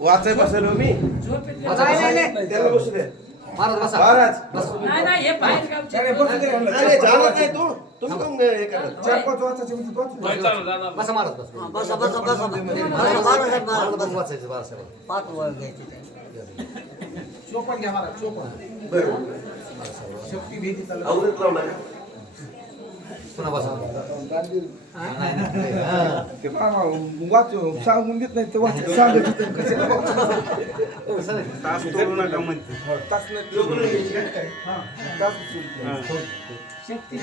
वाचाय बसेल हो मी. त्याला बसू दे. महाराज बसा. महाराज. बस. नाही नाही हे बाहेर गावचे अरे जाणार नाही तू. तुम्ही कोण हे करणार बसा महाराज बस. बसा बसा बसा. महाराज महाराज महाराज बस. वाचायचं बारा पाच वर घ्यायची त्याला. बरोबर अवघड लावू नका. पुन्हा बसा. ते मामा वाच सांगून देत नाही ते वाच सांगत होते. कसे तास तोडू नका म्हणते. तास? हा, तास. शक्ती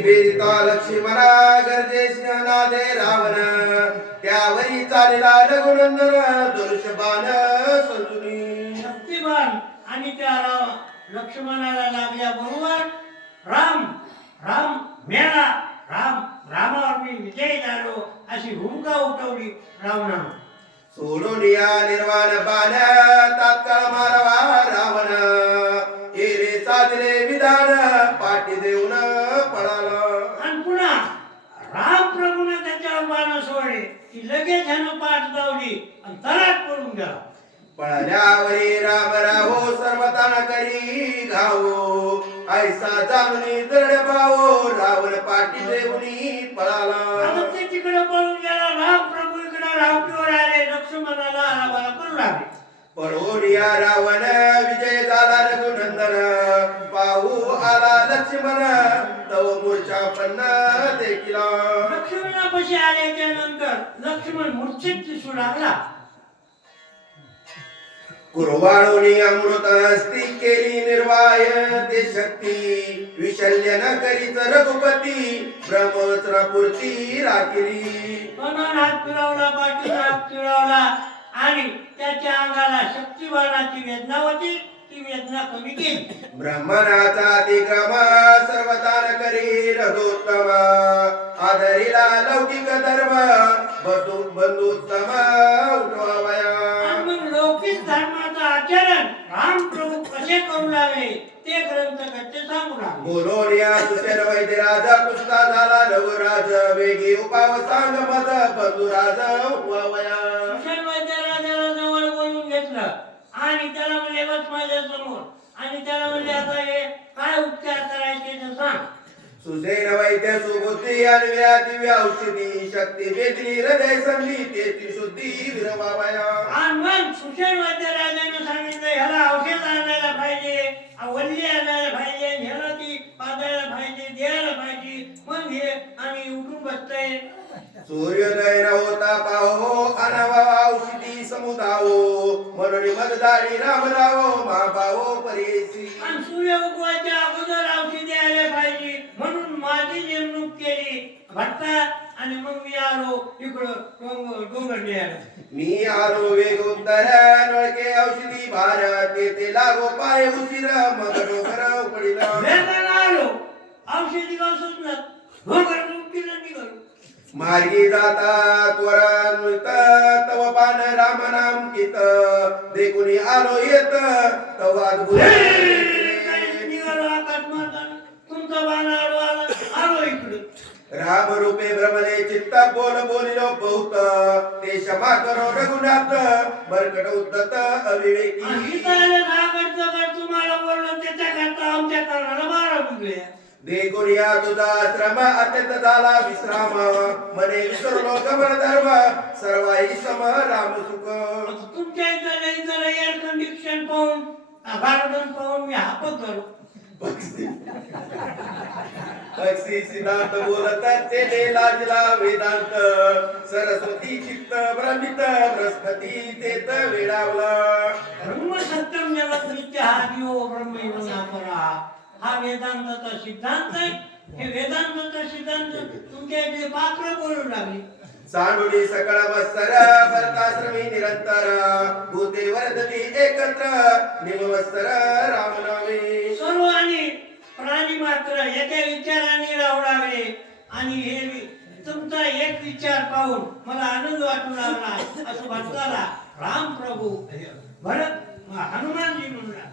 बेरिता लक्ष्मणा गरजेश नादे रावण. त्यावरी चालेला रघुनंदन धनुष्यबाण संजुनी शक्तिमान आणि त्या लक्ष्मणाला लागल्या बरोबर राम राम मेला राम रामावर मी विजयी झालो अशी भूमिका उठवली रावणानं. सोडून या निर्वाण बाण तात्काळ मारवा रावण. हे रे साधले विधान पाठी देऊन पळाला. आणि पुन्हा राम प्रभूने त्याच्यावर बाण सोडले की लगेच ह्यानं पाठ लावली आणि तराट पडून गेला. पळाल्यावरी राम राहो सर्वतान करी घावो. ऐसा जाणून दरड पावो रावण पाठी देऊनी पळाला. ते तिकडे पळून गेला राम प्रभू इकडे रावटीवर आले लक्ष्मणाला आरामाला करू लागले. पळून या रावण विजय झाला रघुनंदन पाहू आला लक्ष्मण तव मूर्छा पन्न देखिला. लक्ष्मणापाशी आल्याच्यानंतर लक्ष्मण मूर्छित दिसू लागला. कुरवाळोनी अमृत निर्वाय ते शक्ती. विशल्य न करीत रघुपती ब्रह्मोत्सपूर्ती राखिली. म्हणून हात फिरवला पाठीचा हात फिरवला आणि त्याच्या अंगाला शक्तिवानाची वेदना होती ती वेदना कमी केली. ब्रह्मणाचा अतिक्रम सर्वतान करी रघुत्तम आदरिला लौकिक धर्म बंधु बंधुत्तम आणि लौकिक धर्माचं आचरण राम प्रभू कसे करू लागले ते ग्रंथ कसे सांगू लागले? बोलोनिया सुशेन वैद्य राजा पुष्टा झाला रघुराज वेगी उपाव सांग मद बंधुराज उठवावया भूषण वैद्याला त्याला जवळ बोलून घेतलं? आणि त्याला म्हणले बस माझ्यासमोर आणि त्याला म्हणले आता हे काय उपचार करायचे ते सांग. सुसेन वैद्य सुबुद्धी आणि व्या दिव्य औषधी शक्ती वेदनी हृदय संधी तेथी शुद्धी विरवावया आणि मग सुशेन वैद्य राजाने सांगितलं ह्याला औषध आणायला पाहिजे वल्ली आणायला पाहिजे ह्याला ती पाजायला पाहिजे द्यायला पाहिजे. मग हे आम्ही उठून बसतोय. सूर्योदय समुदावो म्हणून मददारी राम रावो महाभावो परेसी. आणि सूर्य उगवायच्या अगोदर औषधी आले पाहिजे म्हणून माझी नेमणूक केली. भट्टा आणि मग मी आलो इकडं डोंगर डोंगर न्यायला. मी आलो वेग उत्तर नळके औषधी भार तेथे लागो पाय उशीर मग डोकर पडिला आलो. औषधी गाव सुचणार डोंगर डुंकीला निघालो. मार्गी जाता त्वरा नृत तव पान राम नाम कित देखुनी आलो येत तव अद्भुत. राम रूपे भ्रमले चित्त बोल बोलिलो बहुत ते क्षमा करो रघुनाथ बरकट उद्धत अविवेकी तुम्हाला बोललो त्याच्या करता आमच्या कारणाला बारा बुजले देखुनिया तुझा श्रम अत्यंत झाला विश्राम। मने विसरलो गमन धर्म सर्वाई सम राम सुख। तुमच्या इथं इथं एअर कंडिशन पाहून गार्डन पाहून मी हापत झालो पक्षी सिद्धांत बोलत तेने लाजला वेदांत सरस्वती चित्त भ्रमित बृहस्पती तेत वेडावला। ब्रह्म सत्यम जगत नित्य हा जीव ब्रह्म परा हा वेदांताचा सिद्धांत आहे. हे वेदांताचा सिद्धांत तुमच्या इथे पात्र बोलू लागले. चांडुली सकळ वत्सर भरताश्रमी निरंतर भूते वर्धती एकत्र निमवत्सर रामनामे सर्व आणि प्राणी मात्र याच्या विचाराने राहू लागले. आणि हे तुमचा एक विचार पाहून मला आनंद वाटू लागला. असं भक्ताला राम प्रभू भरत हनुमानजी म्हणला